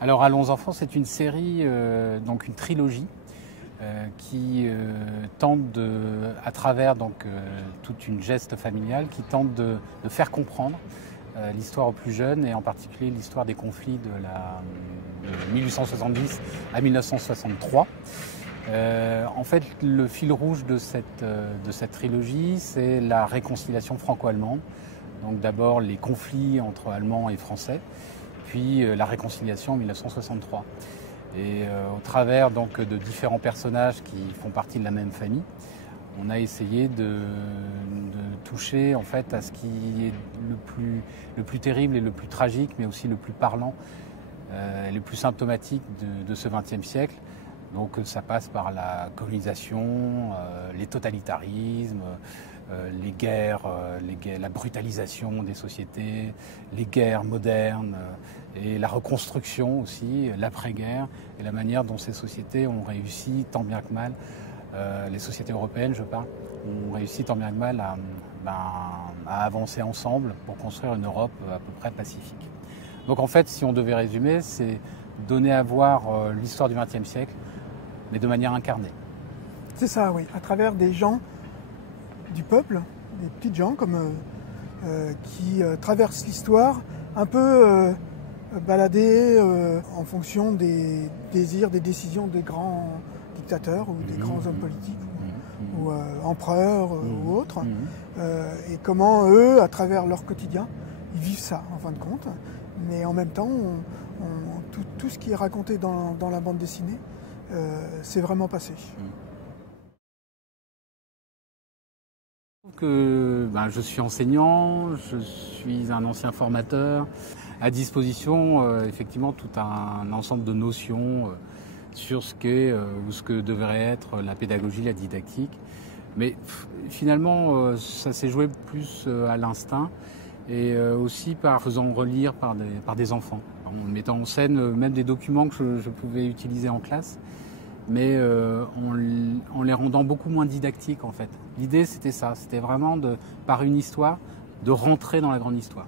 Alors Allons enfants, c'est une série, donc une trilogie qui tente à travers toute une geste familiale, qui tente de faire comprendre l'histoire aux plus jeunes et en particulier l'histoire des conflits de 1870 à 1963. En fait, le fil rouge de cette trilogie, c'est la réconciliation franco-allemande. Donc d'abord les conflits entre Allemands et Français, puis la réconciliation en 1963. Et au travers donc de différents personnages qui font partie de la même famille, on a essayé de toucher en fait à ce qui est le plus terrible et le plus tragique, mais aussi le plus parlant et le plus symptomatique de ce XXe siècle. Donc ça passe par la colonisation, les totalitarismes, les guerres, la brutalisation des sociétés, les guerres modernes et la reconstruction aussi, l'après-guerre et la manière dont ces sociétés ont réussi tant bien que mal, les sociétés européennes je parle, ont réussi tant bien que mal à avancer ensemble pour construire une Europe à peu près pacifique. Donc en fait, si on devait résumer, c'est donner à voir l'histoire du XXe siècle, mais de manière incarnée. C'est ça, oui, à travers des gens du peuple, des petites gens qui traversent l'histoire un peu baladés en fonction des désirs, des décisions des grands dictateurs ou des grands hommes politiques ou empereurs ou autres, et comment eux, à travers leur quotidien, ils vivent ça en fin de compte. Mais en même temps, tout ce qui est raconté dans la bande dessinée, c'est vraiment passé. Je suis enseignant, je suis un ancien formateur, à disposition effectivement tout un ensemble de notions sur ce qu'est ou ce que devrait être la pédagogie, la didactique. Mais finalement, ça s'est joué plus à l'instinct et aussi par faisant relire par des enfants, en mettant en scène même des documents que je pouvais utiliser en classe, mais en les rendant beaucoup moins didactiques en fait. L'idée c'était ça, c'était vraiment par une histoire, de rentrer dans la grande histoire.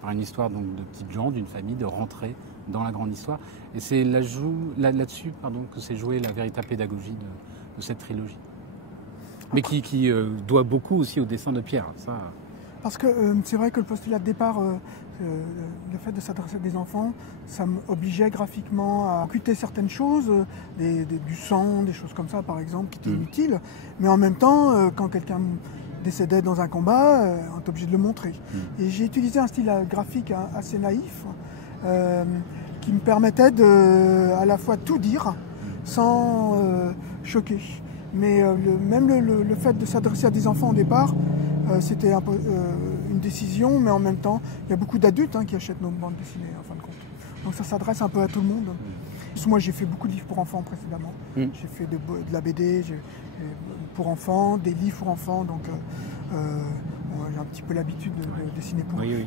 Par une histoire donc de petites gens, d'une famille, de rentrer dans la grande histoire. Et c'est là-dessus que s'est jouée la véritable pédagogie de cette trilogie. Mais qui doit beaucoup aussi au dessin de Pierre. Ça. Parce que c'est vrai que le postulat de départ, le fait de s'adresser à des enfants, ça m'obligeait graphiquement à occulter certaines choses, du sang, des choses comme ça par exemple, qui étaient inutiles. Mais en même temps, quand quelqu'un décédait dans un combat, on est obligé de le montrer. Et j'ai utilisé un style graphique assez naïf, qui me permettait à la fois tout dire, sans choquer. Mais même le fait de s'adresser à des enfants au départ, c'était un peu une décision, mais en même temps, il y a beaucoup d'adultes qui achètent nos bandes dessinées, en fin de compte. Donc ça s'adresse un peu à tout le monde. Moi, j'ai fait beaucoup de livres pour enfants précédemment. J'ai fait de la BD pour enfants, des livres pour enfants, donc j'ai un petit peu l'habitude de dessiner pour eux. Oui.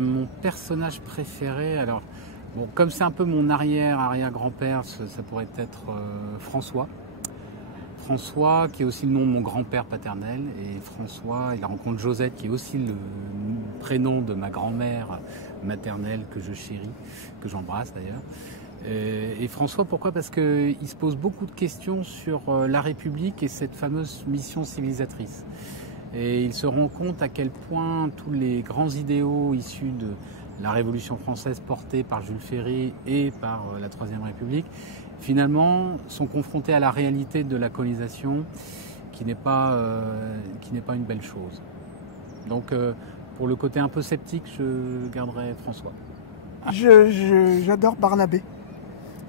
Mon personnage préféré, alors, bon, comme c'est un peu mon arrière-grand-père, ça pourrait être François. François, qui est aussi le nom de mon grand-père paternel, et François, il rencontre Josette, qui est aussi le prénom de ma grand-mère maternelle que je chéris, que j'embrasse d'ailleurs. Et François, pourquoi? Parce qu'il se pose beaucoup de questions sur la République et cette fameuse mission civilisatrice. Et il se rend compte à quel point tous les grands idéaux issus de la Révolution française portée par Jules Ferry et par la Troisième République, finalement, sont confrontés à la réalité de la colonisation qui n'est pas une belle chose. Donc, pour le côté un peu sceptique, je garderai François. J'adore Barnabé.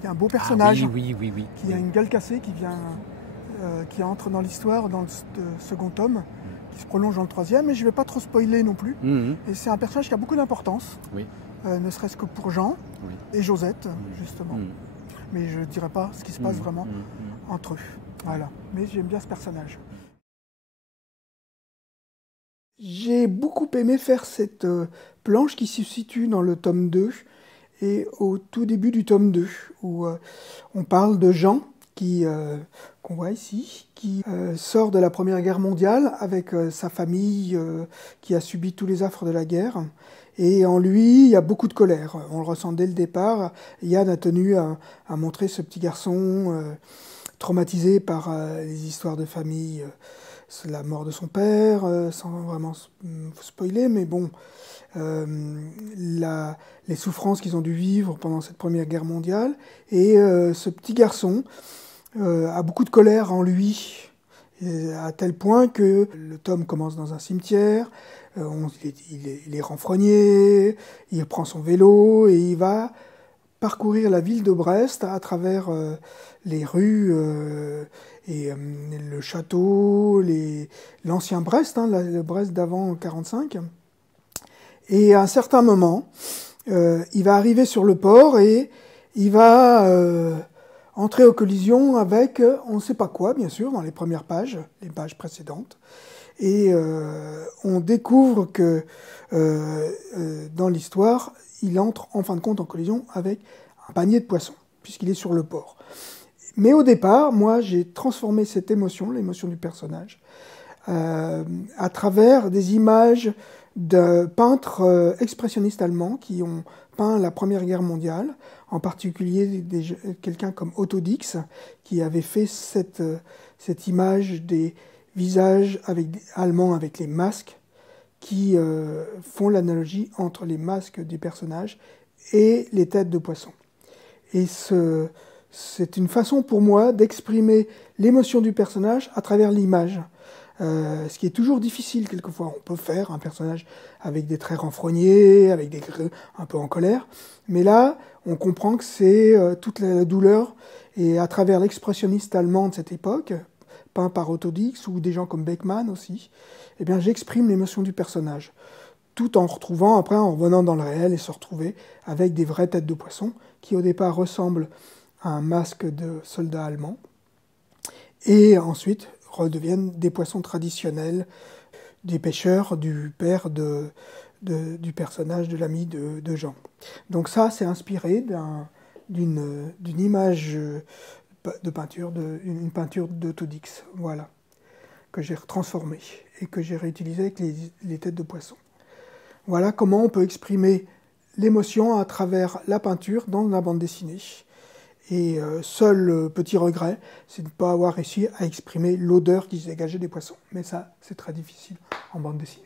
Il y a un beau personnage oui. qui a une gueule cassée, qui entre dans l'histoire dans le second tome, qui se prolonge dans le troisième, mais je ne vais pas trop spoiler non plus. Et c'est un personnage qui a beaucoup d'importance, ne serait-ce que pour Jean et Josette, justement. Mais je ne dirai pas ce qui se passe vraiment entre eux. Voilà. Mais j'aime bien ce personnage. J'ai beaucoup aimé faire cette planche qui se situe dans le tome 2 et au tout début du tome 2, où on parle de Jean qu'on voit ici, qui sort de la Première Guerre mondiale avec sa famille qui a subi tous les affres de la guerre. Et en lui, il y a beaucoup de colère. On le ressent dès le départ. Yann a tenu à montrer ce petit garçon traumatisé par les histoires de famille, la mort de son père, sans vraiment spoiler, mais bon, les souffrances qu'ils ont dû vivre pendant cette Première Guerre mondiale. Et ce petit garçon a beaucoup de colère en lui, à tel point que le tome commence dans un cimetière, il est renfrogné, il prend son vélo et il va parcourir la ville de Brest à travers les rues et le château, l'ancien Brest, le Brest d'avant 1945. Et à un certain moment, il va arriver sur le port et il va entrer en collision avec on ne sait pas quoi, bien sûr, dans les premières pages, les pages précédentes. Et on découvre que dans l'histoire, il entre en fin de compte en collision avec un panier de poissons, puisqu'il est sur le port. Mais au départ, moi, j'ai transformé cette émotion, l'émotion du personnage, à travers des images de peintres expressionnistes allemands qui ont peint la Première Guerre mondiale, en particulier quelqu'un comme Otto Dix, qui avait fait cette image des visages allemands avec les masques, qui font l'analogie entre les masques des personnages et les têtes de poissons. Et c'est une façon pour moi d'exprimer l'émotion du personnage à travers l'image. Ce qui est toujours difficile quelquefois. On peut faire un personnage avec des traits renfrognés, avec des traits un peu en colère, mais là, on comprend que c'est toute la douleur, et à travers l'expressionniste allemand de cette époque, peint par Otto Dix ou des gens comme Beckmann aussi, eh bien, j'exprime l'émotion du personnage, tout en retrouvant, après, en revenant dans le réel et se retrouver avec des vraies têtes de poisson qui au départ ressemblent à un masque de soldat allemand, et ensuite redeviennent des poissons traditionnels des pêcheurs, du père du personnage, de l'ami de Jean. Donc ça, c'est inspiré d'une image de peinture, une peinture d'Otto Dix, voilà, que j'ai transformée et que j'ai réutilisée avec les têtes de poisson. Voilà comment on peut exprimer l'émotion à travers la peinture dans la bande dessinée. Et seul petit regret, c'est de ne pas avoir réussi à exprimer l'odeur qui se dégageait des poissons. Mais ça, c'est très difficile en bande dessinée.